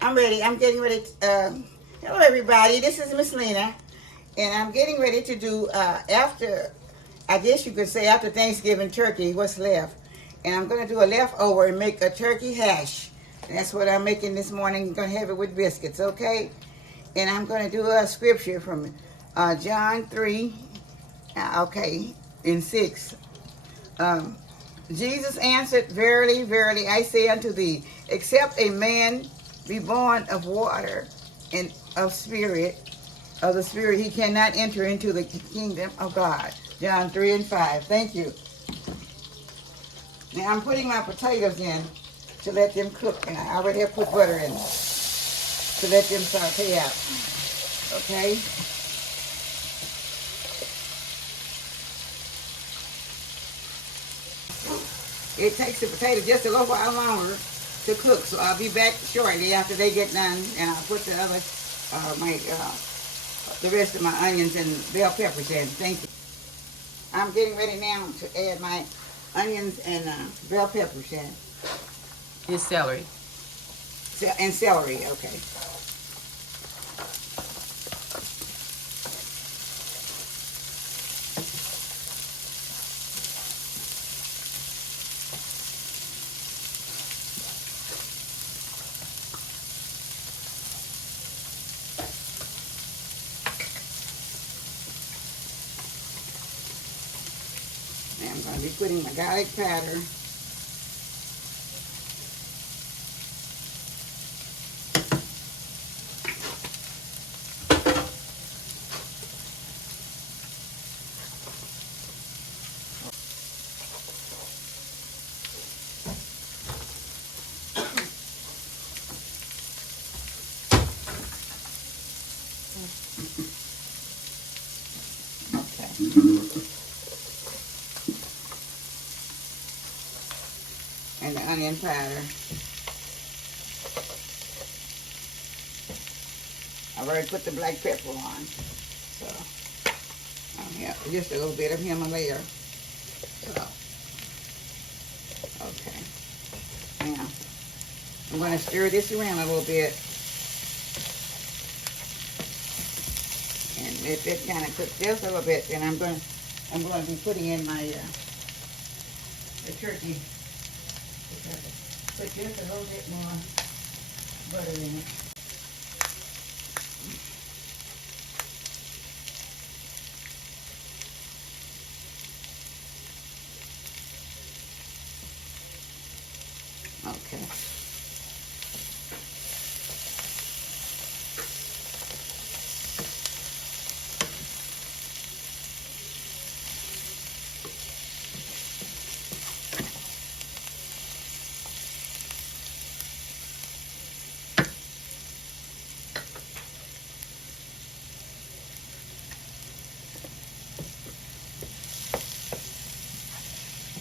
I'm ready. I'm getting ready. Hello, everybody. This is Miss Lena, and I'm getting ready to do after. I guess you could say after Thanksgiving turkey, what's left, and I'm going to do a leftover and make a turkey hash. And that's what I'm making this morning. I'm going to have it with biscuits, okay? And I'm going to do a scripture from John 3, okay, in 6. Um, Jesus answered, Verily, verily, I say unto thee, except a man be born of water and of the Spirit, he cannot enter into the kingdom of God. John 3 and 5. Thank you. Now I'm putting my potatoes in to let them cook, and I already have put butter in to let them saute out. Okay? It takes the potato just a little while longer to cook, so I'll be back shortly after they get done, and I'll put the other, the rest of my onions and bell peppers in. Thank you. I'm getting ready now to add my onions and bell peppers in. It's celery. And celery, okay. Now I'm going to be putting my garlic powder. And the onion powder. I've already put the black pepper on, so just a little bit of Himalaya. So, okay. Now I'm going to stir this around a little bit, and if it kind of cooks just a little bit, then I'm going to be putting in my the turkey. Put just a little bit more butter in it. Okay.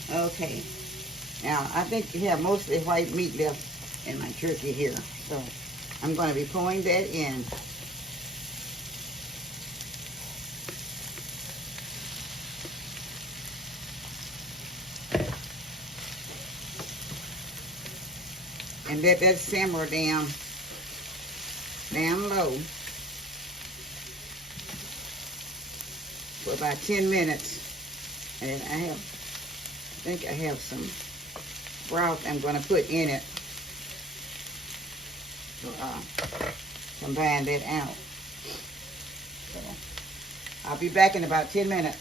Okay. Now, I think you have mostly white meat left in my turkey here, so I'm going to be pouring that in. And let that simmer down low for about 10 minutes. And I think I have some broth I'm going to put in it to combine that out. So I'll be back in about 10 minutes.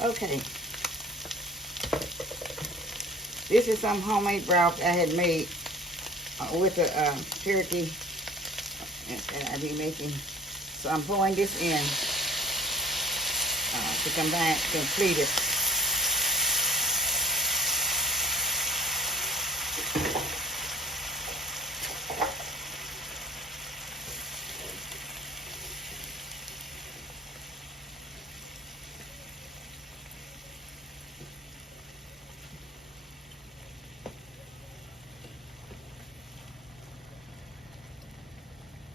Okay. This is some homemade broth I had made with the turkey that I'll be making. So I'm pouring this in to complete it.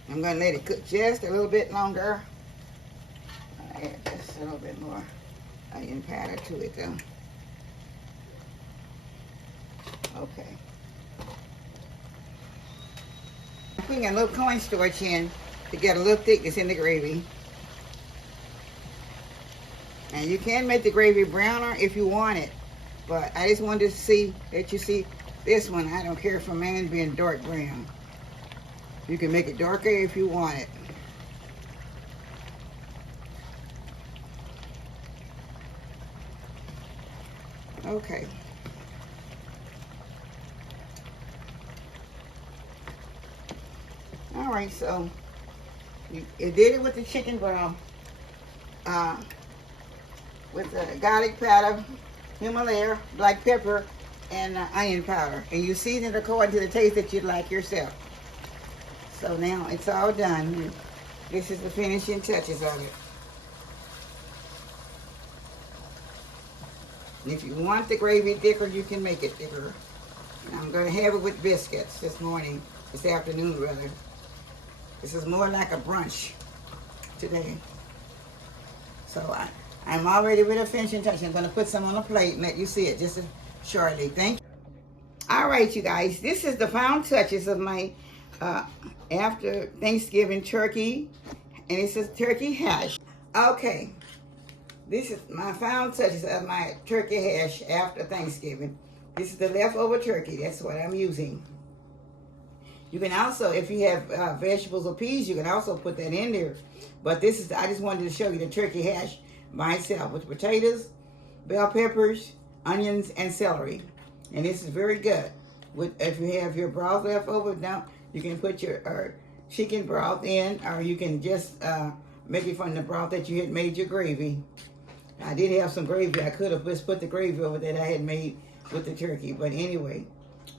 I'm going to let it cook just a little bit longer. Add just a little bit more onion powder to it though. Okay. I'm putting a little cornstarch in to get a little thickness in the gravy. And you can make the gravy browner if you want it. But I just wanted to see that you see this one. I don't care for mine being dark brown. You can make it darker if you want it. Okay. All right, so you did it with the chicken broth, with the garlic powder, Himalaya, black pepper, and onion powder. And you season it according to the taste that you'd like yourself. So now it's all done. This is the finishing touches of it. And if you want the gravy thicker, you can make it thicker. And I'm going to have it with biscuits this afternoon rather. This is more like a brunch today. So I'm already with a finishing touch. I'm going to put some on a plate and let you see it just shortly. Thank you. All right, you guys. This is the final touches of my after Thanksgiving turkey. And it says turkey hash. Okay. This is my final touches of my turkey hash after Thanksgiving. This is the leftover turkey. That's what I'm using. You can also, if you have vegetables or peas, you can also put that in there. But this is, I just wanted to show you the turkey hash by itself with potatoes, bell peppers, onions, and celery. And this is very good. If you have your broth left over, now you can put your chicken broth in, or you can just make it from the broth that you had made your gravy. I did have some gravy. I could have just put the gravy over that I had made with the turkey, but anyway,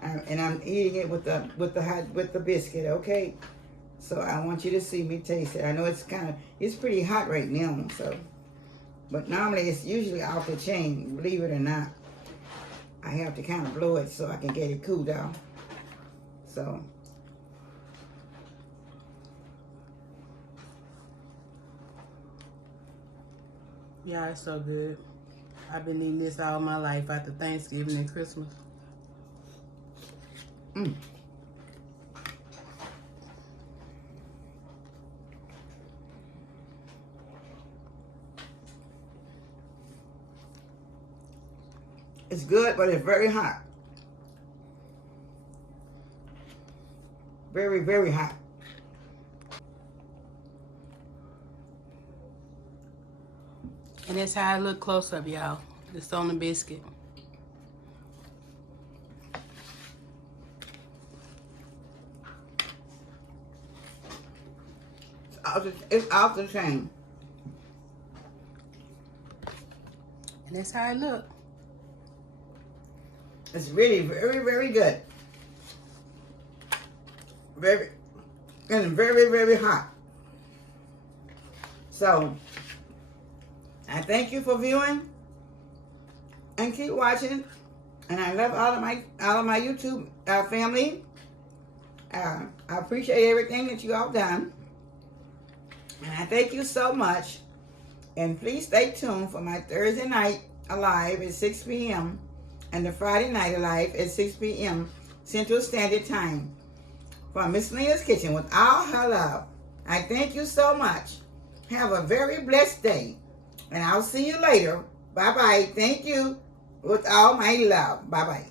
and I'm eating it with the biscuit. Okay, so I want you to see me taste it. I know it's pretty hot right now, so, but normally it's usually off the chain. Believe it or not, I have to kind of blow it so I can get it cooled down. So. Yeah, it's so good. I've been eating this all my life after Thanksgiving and Christmas. It's good, but it's very hot. Very, very hot. And that's how I look close up, y'all. It's on the biscuit. It's off the chain. And that's how I look. It's really very, very good. Very, and very, very hot. So, I thank you for viewing and keep watching. And I love all of my YouTube family. I appreciate everything that you all done. And I thank you so much. And please stay tuned for my Thursday night alive at 6 p.m. and the Friday night alive at 6 p.m. Central Standard Time from Miss Lena's Kitchen with all her love. I thank you so much. Have a very blessed day. And I'll see you later. Bye-bye. Thank you with all my love. Bye-bye.